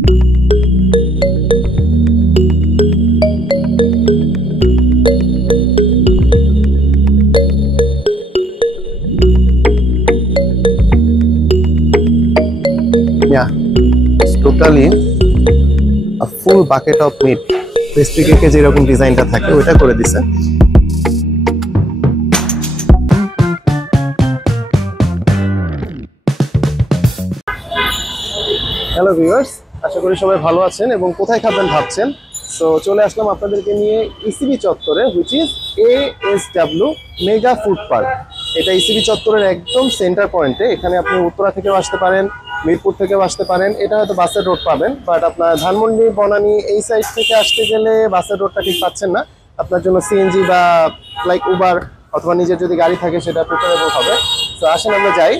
Yeah, it's totally a full bucket of meat. Pastry কেকে যেরকম ডিজাইনটা থাকে ওইটা করে দিছে। হ্যালো ভিউয়ার্স, আশা করি সবাই ভালো আছেন এবং কোথায় খাবেন ভাবছেন। সো চলে আসলাম আপনাদেরকে নিয়ে ইসিবি চত্বরে, which is ASW mega food park. এটা ইসিবি চত্বরের একদম সেন্টার পয়েন্টে। এখানে আপনি উত্তরা থেকেও আসতে পারেন, মিরপুর থেকেও আসতে পারেন। এটা হয়তো বাসের রোড পাবেন, বাট আপনার ধানমন্ডি, বনানী এই সাইড থেকে আসতে গেলে বাসের রোডটা ঠিক পাচ্ছেন না। আপনার জন্য সিএনজি বা লাইক উবার অথবা নিজের যদি গাড়ি থাকে সেটা প্রিফারেবল হবে। তো আসেন আমরা যাই।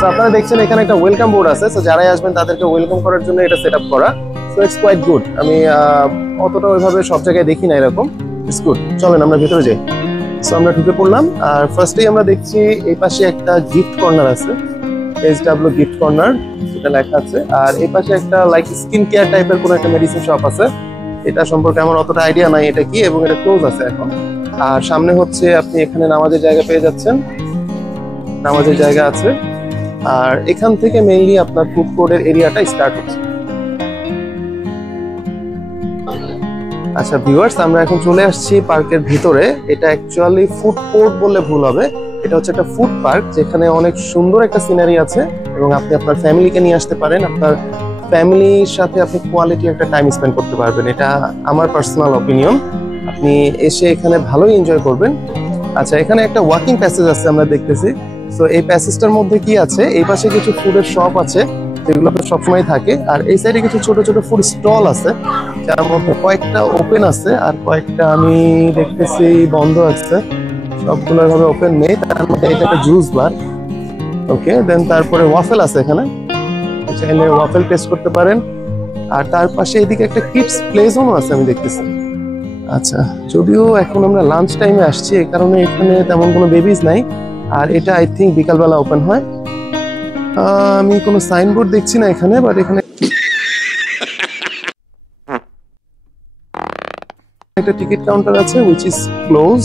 তো আপনারা দেখছেন এখানে একটা ওয়েলকাম বোর্ড আছে। তো যারাই আসবেন তাদেরকে ওয়েলকাম করার জন্য এটা সেট আপ করা। So it's quite good. আমি অতটা ওইভাবে সব জায়গায় দেখি না এরকম। It's good. চলেন আমরা ভিতরে যাই। সো আমরা ঢুকে পড়লাম। আর ফার্স্টেই আমরা দেখছি এই পাশে একটা গিফট কর্নার আছে, ASW গিফট কর্নার যেটা লেখা আছে। আর এই পাশে একটা লাইক স্কিন কেয়ার টাইপের কোনো একটা মেডিসিন শপ আছে। এটা সম্পর্কে আমার অতটা আইডিয়া নাই এটা কি, এবং এটা ক্লোজ আছে এখন। আর সামনে হচ্ছে আপনি এখানে নামাজের জায়গা পেয়ে যাচ্ছেন, নামাজের জায়গা আছে। আর এখান থেকে মেইনলি আপনার ফুড কোর্টের এরিয়াটা স্টার্ট হচ্ছে। আচ্ছা ভিউয়ার্স, আমরা এখন চলে আসছি পার্কের ভিতরে। এটা অ্যাকচুয়ালি ফুড কোর্ট বললে ভুল হবে। এটা হচ্ছে একটা ফুড পার্ক যেখানে অনেক সুন্দর একটা সিনারি আছে এবং আপনি আপনার ফ্যামিলিকে নিয়ে আসতে পারেন। আপনার ফ্যামিলির সাথে আপনি কোয়ালিটি একটা টাইম স্পেন্ড করতে পারবেন। এটা আমার পার্সোনাল অপিনিয়ন। আপনি এসে এখানে ভালোই এনজয় করবেন। আচ্ছা, এখানে একটা ওয়াকিং প্যাসেজ আছে আমরা দেখতেছি। তো এই প্যাসেজটার মধ্যে কি আছে, এই পাশে কিছু ফুডের শপ আছে যেগুলো সবসময় থাকে, আর এই সাইডে কিছু ছোট ছোট ফুড স্টল আছে যার মধ্যে কয়েকটা ওপেন আছে আর কয়েকটা আমি দেখতেছি বন্ধ আছে। সবগুলো ভাবে ওপেন নেই। তার মধ্যে এটা একটা জুস বার। ওকে, দেন তারপরে ওয়াফেল আছে এখানে, চাইলে ওয়াফেল টেস্ট করতে পারেন। আর তার পাশে এদিকে একটা কিডস প্লে জোনও আছে আমি দেখতেছি। আচ্ছা, যদিও এখন আমরা লাঞ্চ টাইমে আসছি এই কারণে এখানে তেমন কোনো বেবিজ নাই। আর এটা আই থিঙ্ক বিকালবেলা ওপেন হয়। আমি কোনো সাইনবোর্ড দেখছি না এখানে, বাট এখানে একটা টিকিট কাউন্টার আছে হুইচ ইজ ক্লোজ।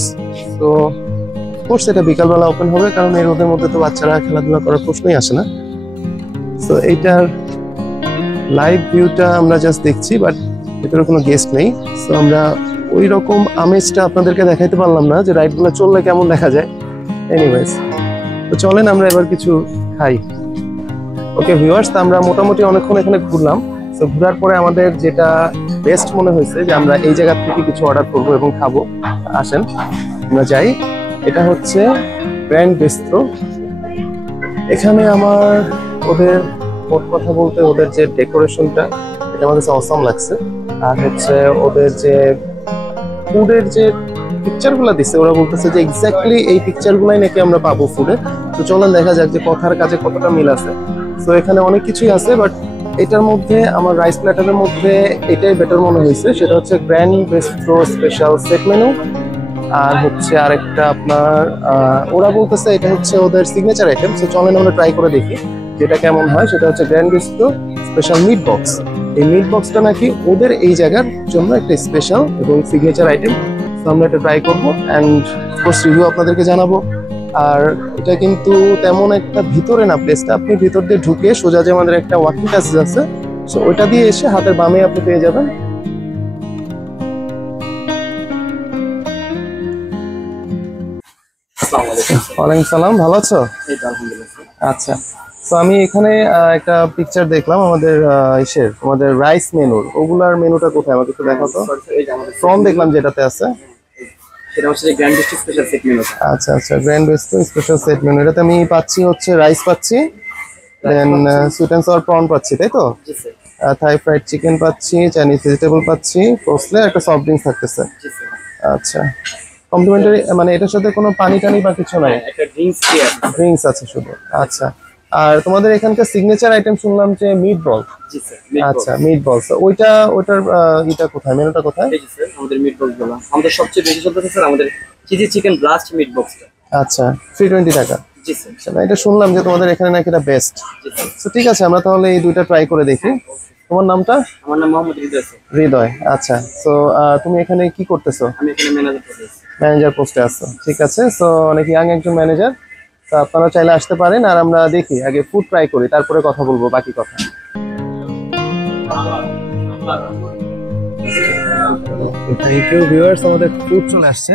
তো কোর্স এটা বিকালবেলা ওপেন হবে, কারণ এই রোদের মধ্যে তো বাচ্চারা খেলাধুলা করার প্রশ্নই আসে না। তো এইটার লাইভ ভিউটা আমরা জাস্ট দেখছি, বাট ভিতরে কোনো গেস্ট নেই। সো আমরা ওই রকম আমেজটা আপনাদেরকে দেখাইতে পারলাম না যে রাইডগুলো চললে কেমন দেখা যায়। এনিওয়েজ, তো চলেন আমরা এবার কিছু খাই। ওকে ভিউয়ার্স, তো আমরা মোটামুটি অনেকক্ষণ এখানে ঘুরলাম। তো ঘোরার পরে আমাদের যেটা বেস্ট মনে হয়েছে যে আমরা এই জায়গা থেকে কিছু অর্ডার করব এবং খাবো। আসেন আমরা যাই। এটা হচ্ছে গ্র্যান্ড বিস্ট্রো। এখানে আমার ওদের মোট কথা বলতে ওদের যে ডেকোরেশনটা এটা আমার কাছে অসাম লাগছে। আর হচ্ছে ওদের যে ফুডের যে পিকচারগুলো দিচ্ছে, ওরা বলতেছে যে এক্স্যাক্টলি এই পিকচারগুলাই নাকি আমরা পাবো ফুডে। তো চলেন দেখা যাক যে কথার কাজে কতটা মিল আছে। তো এখানে অনেক কিছুই আছে, বাট এটার মধ্যে আমার রাইস প্ল্যাটারের মধ্যে এটাই বেটার মনে হয়েছে। সেটা হচ্ছে grand bistro special set menu. আর হচ্ছে আরেকটা আপনার ওরা বলতেছে এটা হচ্ছে ওদের সিগনেচার আইটেম। তো চলেন আমরা ট্রাই করে দেখি যেটা কেমন হয়। সেটা হচ্ছে grand bistro special meat box. এই মিট বক্সটা নাকি ওদের এই জায়গার জন্য একটা স্পেশাল এবং সিগনেচার আইটেম। তো আমরা এটা ট্রাই করবো অ্যান্ড অফকোর্স রিভিউ আপনাদেরকে জানাবো। আর এটা কিন্তু তেমন একটা ভিতরে না প্লেসটা, আপনি ভিতর দিয়ে ঢুকে সোজা যে আমাদের একটা ওয়াকিং প্যাসেজ আছে, সো ওইটা দিয়ে এসে হাতের বামে আপনি পেয়ে যাবেন। ওয়ালাইকুম সালাম, ভালো আছো? আচ্ছা, তো আমি এখানে একটা পিকচার দেখলাম আমাদের আমাদের রাইস মেনুর। ওগুলার মেনুটা কোথায় আমাকে একটু দেখাও তো। প্রন দেখলাম যেটাতে আছে, সেটা হচ্ছে যে grand bistro special set menu. আচ্ছা আচ্ছা, grand bistro special set menu. এটাতে আমি পাচ্ছি হচ্ছে রাইস পাচ্ছি, দেন সুইট অ্যান্ড সাওয়ার প্রন পাচ্ছি, তাই তো? জি স্যার। থাই ফ্রাইড চিকেন পাচ্ছি, চাইনিজ ভেজিটেবল পাচ্ছি, কোসলে একটা সফট ড্রিঙ্কস থাকতেছে। জি স্যার। আচ্ছা, কমপ্লিমেন্টারি মানে এটার সাথে কোনো পানি টানি বা কিছু নাই? একটা ড্রিঙ্কস আছে শুধু। আচ্ছা, আর তোমাদের এখানকার সিগনেচার আইটেম শুনলাম যে মিট বল। জি স্যার। আচ্ছা, মিট বলস। ওইটার এটা কোথায়, মেনুটা কোথায়? এই যে স্যার আমাদের মিট বক্স গুলো আমাদের সবচেয়ে বেশি চলতেছে স্যার আমাদের চিজি চিকেন ব্লাস্ট মিট বক্সটা। আচ্ছা, 320 টাকা। জি স্যার। এটা শুনলাম যে তোমাদের এখানে নাকি এটা বেস্ট। জি স্যার। তো ঠিক আছে, আমরা তাহলে এই দুইটা ট্রাই করে দেখি। তোমার নামটা? আমার নাম মোহাম্মদ হৃদয় স্যার। হৃদয়, আচ্ছা। সো তুমি এখানে কি করতেছো? আমি এখানে ম্যানেজার পদে আছি। ম্যানেজার পোস্টে আছো, ঠিক আছে। সো অনেক ইয়াং একজন ম্যানেজার, তো আপনারা চাইলে আসতে পারেন। আর আমরা দেখি আগে ফুড ট্রাই করি, তারপরে কথা বলবো বাকি কথা। থ্যাংক ইউ ভিউয়ার্স, আমাদের ফুড চলে আসছে।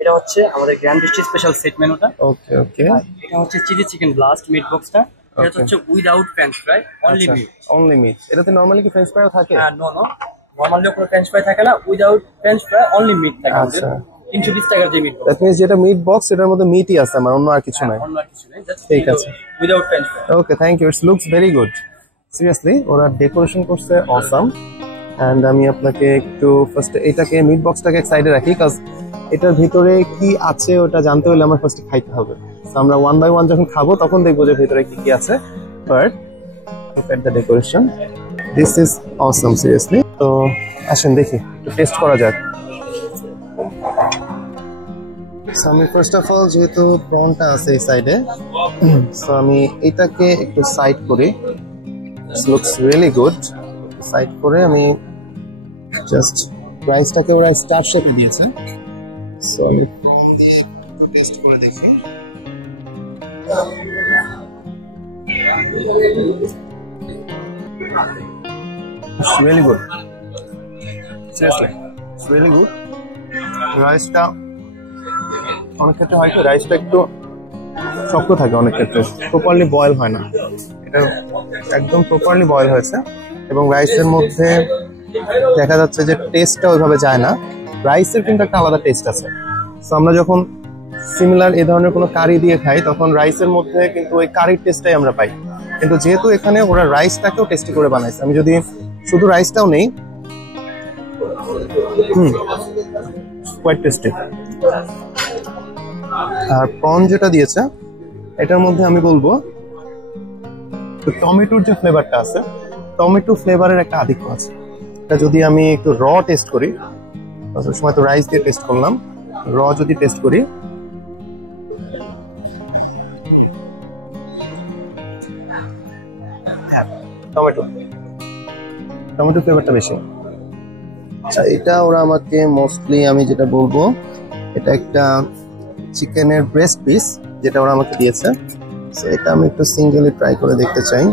এটা হচ্ছে আমাদের গ্র্যান্ড ডিস্ট্রি স্পেশাল সেট মেনুটা। ওকে ওকে। এটা হচ্ছে চিলি চিকেন ব্লাস্ট মিট বক্সটা। এটা হচ্ছে without French fry, only meat. Only meat. এটাতে নরমালি কি ফ্রেঞ্চ ফ্রাইও থাকে? নো নো, নরমালি কোনো ফ্রেঞ্চ ফ্রাই থাকে না, without French fry only meat থাকে। আচ্ছা, 320 টাকার যে মিট বক্স। দ্যাট মিন্স যেটা মিট বক্স এটার মধ্যে মিটই আছে, আমার অন্য আর কিছু নাই। অন্য আর কিছু নেই, জাস্ট ঠিক আছে, without French fry. Okay, thank you. It's looks very good. Seriously ওরা ডেকোরেশন করছে অসাম। এন্ড আমি আপনাকে একটু ফার্স্ট এটাকে মিট বক্সটাকে এক সাইডে রাখি, কাজ এটার ভিতরে কি আছে ওটা জানতে হলে আমার ফার্স্ট খাইতে হবে। তো আমরা ওয়ান বাই ওয়ান যখন খাবো তখন দেখবো যে ভিতরে কি কি আছে। But look at the decoration, this is awesome seriously. তো আসেন দেখি, একটু টেস্ট করা যাক। সো আমি ফার্স্ট অফ অল যেহেতু প্রনটা আছে এই সাইডে, সো আমি এটাকে একটু সাইড করি। Looks really good. সাইড করে আমি জাস্ট রাইসটাকে ওরা স্টার শেপে দিয়েছে। সো আমি প্রন দিয়ে একটু টেস্ট করে দেখি। It's really good. Seriously, it's really good. রাইসটা অনেক ক্ষেত্রে হয় কি, রাইসটা একটু শক্ত থাকে, অনেক ক্ষেত্রে প্রপারলি বয়েল হয় না। এটা একদম প্রপারলি বয়েল হয়েছে এবং রাইসের মধ্যে দেখা যাচ্ছে যে টেস্টটা ওইভাবে যায় না। রাইসের কিন্তু একটা আলাদা টেস্ট আছে। সো আমরা যখন সিমিলার এই ধরনের কোনো কারি দিয়ে খাই তখন রাইসের মধ্যে কিন্তু ওই কারির টেস্টটাই আমরা পাই। কিন্তু যেহেতু এখানে ওরা রাইসটাকেও টেস্টি করে বানাইছে, আমি যদি শুধু রাইসটাও নেই, কোয়াইট টেস্টি। আর প্রন যেটা দিয়েছে এটার মধ্যে আমি বলবো টমেটোর যে ফ্লেভারটা আছে, টমেটো ফ্লেভারের একটা আধিক্য আছে। এটা যদি আমি একটু র টেস্ট করি, সময় তো রাইস দিয়ে টেস্ট করলাম, র যদি টেস্ট করি, টমেটো টমেটো ফ্লেভারটা বেশি। আচ্ছা, এটা ওরা আমাকে মোস্টলি, আমি যেটা বলবো, এটা একটা চিকেনের ব্রেস্ট পিস যেটা ওরা আমাকে দিয়েছে। সো এটা আমি একটু সিঙ্গেলি ট্রাই করে দেখতে চাই।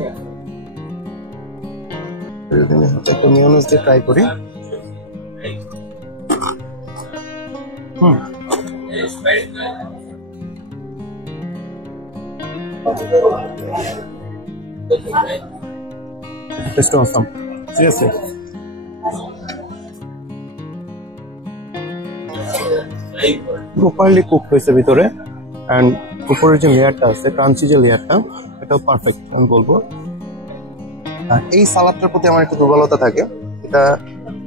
যদি আমি একটু মিয়োনিজ দিয়ে ট্রাই করি। It's awesome. Seriously. Properly cook হয়েছে ভিতরে, এন্ড উপরের যে লেয়ারটা আছে, ক্রাঞ্চি যে লেয়ারটা, এটাও পারফেক্ট আমি বলবো। আর এই সালাদটার প্রতি আমার একটু দুর্বলতা থাকে। এটা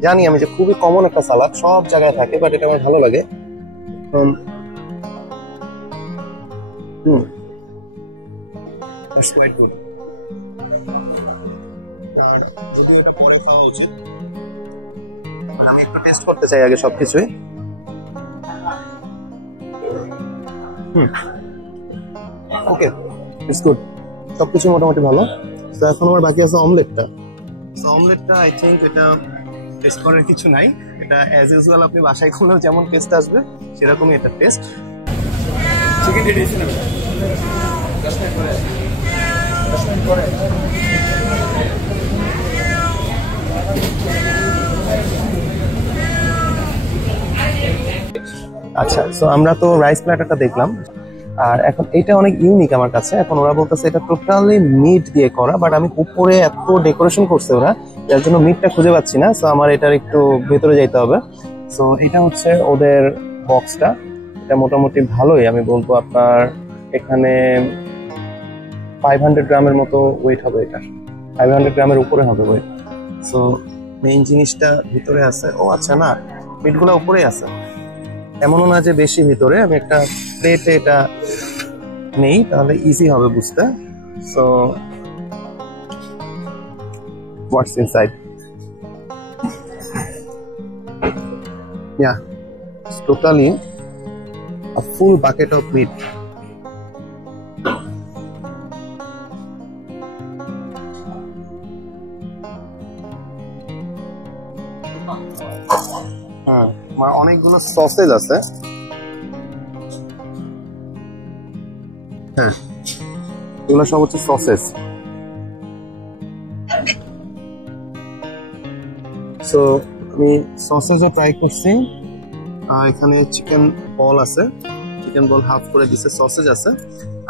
জানি আমি যে খুবই কমন একটা সালাদ, সব জায়গায় থাকে, বাট এটা আমার ভালো লাগে। It's quite good. আর যদিও এটা পরে খাওয়া উচিত, আমি একটু টেস্ট করতে চাই আগে সবকিছুই। ওকে, ইটস গুড, সবকিছু মোটামুটি ভালো। তো এখন আমার বাকি আছে অমলেটটা। সো অমলেটটা আই থিঙ্ক এটা টেস্ট করার কিছু নাই, এটা অ্যাজ ইউজুয়াল আপনি বাসায় করলেও যেমন টেস্ট আসবে সেরকমই এটা টেস্ট। চিকেন রেডি আছে না? আচ্ছা, সো আমরা তো রাইস প্ল্যাটারটা দেখলাম, আর এখন এটা অনেক ইউনিক আমার কাছে। এখন ওরা বলতেছে এটা টোটালি মিট দিয়ে করা, বাট আমি উপরে এত ডেকোরেশন করছে ওরা, যার জন্য মিটটা খুঁজে পাচ্ছি না। সো আমার এটার একটু ভেতরে যাইতে হবে। সো এটা হচ্ছে ওদের বক্সটা, এটা মোটামুটি ভালোই আমি বলবো। আপনার এখানে 500 গ্রামের মতো ওয়েট হবে, এটা 500 গ্রামের উপরে হবে ওয়েট। সো মেইন জিনিসটা ভিতরে আছে। ও আচ্ছা, না, মিটগুলো উপরেই আছে, এমনও না যে বেশি ভিতরে। আমি একটা প্লেটে এটা নেই, তাহলে ইজি হবে বুঝতে। So what's inside? Yeah, it's totally a full bucket of meat. হ্যাঁ, অনেকগুলো সসেজ আছে। হ্যাঁ, এগুলো সব হচ্ছে সসেজ। সো আমি সসেজও ট্রাই করছি। এখানে চিকেন বল আছে, চিকেন বল হাফ করে দিছে, সসেজ আছে,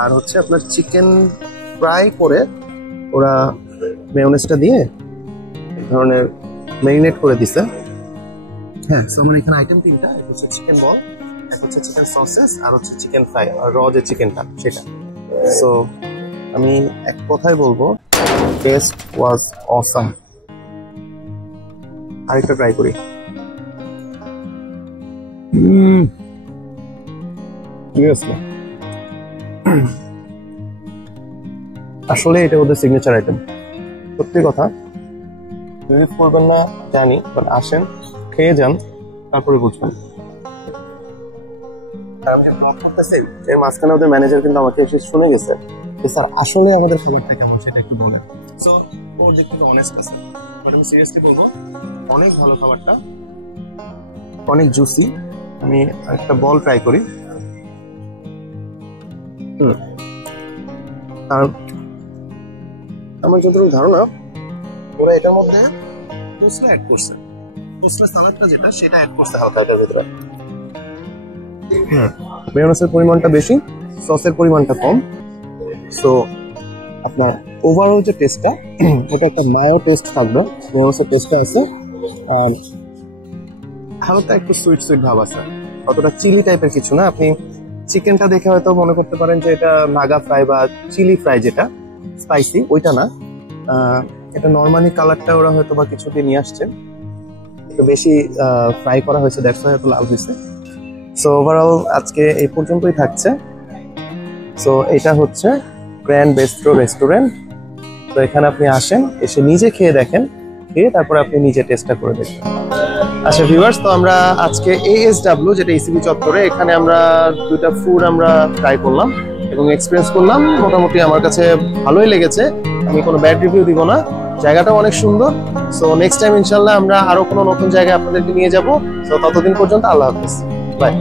আর হচ্ছে আপনার চিকেন ফ্রাই করে ওরা মেয়োনেজটা দিয়ে এক ধরনের ম্যারিনেট করে দিছে। হ্যাঁ, সো আমার এখানে আইটেম তিনটা, এক হচ্ছে চিকেন বল, এক হচ্ছে চিকেন সসেজ, আর হচ্ছে চিকেন ফ্রাই, আর র যে চিকেনটা সেটা। সো আমি এক কথায় বলবো টেস্ট ওয়াজ অসাম। আরেকটা ট্রাই করি। আসলে এটা ওদের সিগনেচার আইটেম, সত্যি কথা। রিলিজ করবেন না জানি, বাট আসেন, খেয়ে যান, তারপরে বুঝবেন। এর মাঝখানে ওদের ম্যানেজার কিন্তু আমাকে এসে শুনে গেছে যে স্যার আসলে আমাদের খাবারটা কেমন সেটা একটু বলেন। সো ওর দিক থেকে অনেস্ট আছে, বাট আমি সিরিয়াসলি বলবো অনেক ভালো খাবারটা, অনেক জুসি। আমি একটা বল ট্রাই করি। আর আমার যতটুকু ধারণা ওরা এটার মধ্যে কোসলা অ্যাড করছে, কোসলা সালাদটা যেটা সেটা অ্যাড করছে হালকা এটার ভিতরে। মেয়োনেজের পরিমাণটা বেশি, সসের পরিমাণটা কম। সো আপনার ওভারঅল যে টেস্টটা ওটা একটা মাও টেস্ট থাকবে, মেয়োনেজের টেস্টটা আছে, আর হালকা একটু সুইট সুইট ভাব আছে, অতটা চিলি টাইপের কিছু না। আপনি চিকেনটা দেখে হয়তো মনে করতে পারেন যে এটা নাগা ফ্রাই বা চিলি ফ্রাই, যেটা স্পাইসি, ওইটা না। এটা নর্মালি কালারটা ওরা হয়তো বা কিছু দিয়ে নিয়ে আসছে, একটু বেশি ফ্রাই করা হয়েছে, দ্যাটস ওয়াই হয়তো লাল হয়েছে। সো ওভারঅল আজকে এই পর্যন্তই থাকছে। সো এটা হচ্ছে গ্র্যান্ড বিস্ট্রো রেস্টুরেন্ট। তো এখানে আপনি আসেন, এসে নিজে খেয়ে দেখেন, খেয়ে তারপরে আপনি নিজে টেস্টটা করে দেখবেন। আচ্ছা ভিউয়ার্স, তো আমরা আজকে ASW যেটা ইসিবি চত্বরে, এখানে আমরা দুইটা ফুড আমরা ট্রাই করলাম এবং এক্সপিরিয়েন্স করলাম। মোটামুটি আমার কাছে ভালোই লেগেছে, আমি কোনো ব্যাড রিভিউ দিব না। জায়গাটাও অনেক সুন্দর। সো নেক্সট টাইম ইনশাল্লাহ আমরা আরো কোনো নতুন জায়গায় আপনাদেরকে নিয়ে যাব। সো ততদিন পর্যন্ত আল্লাহ হাফেজ, বাই।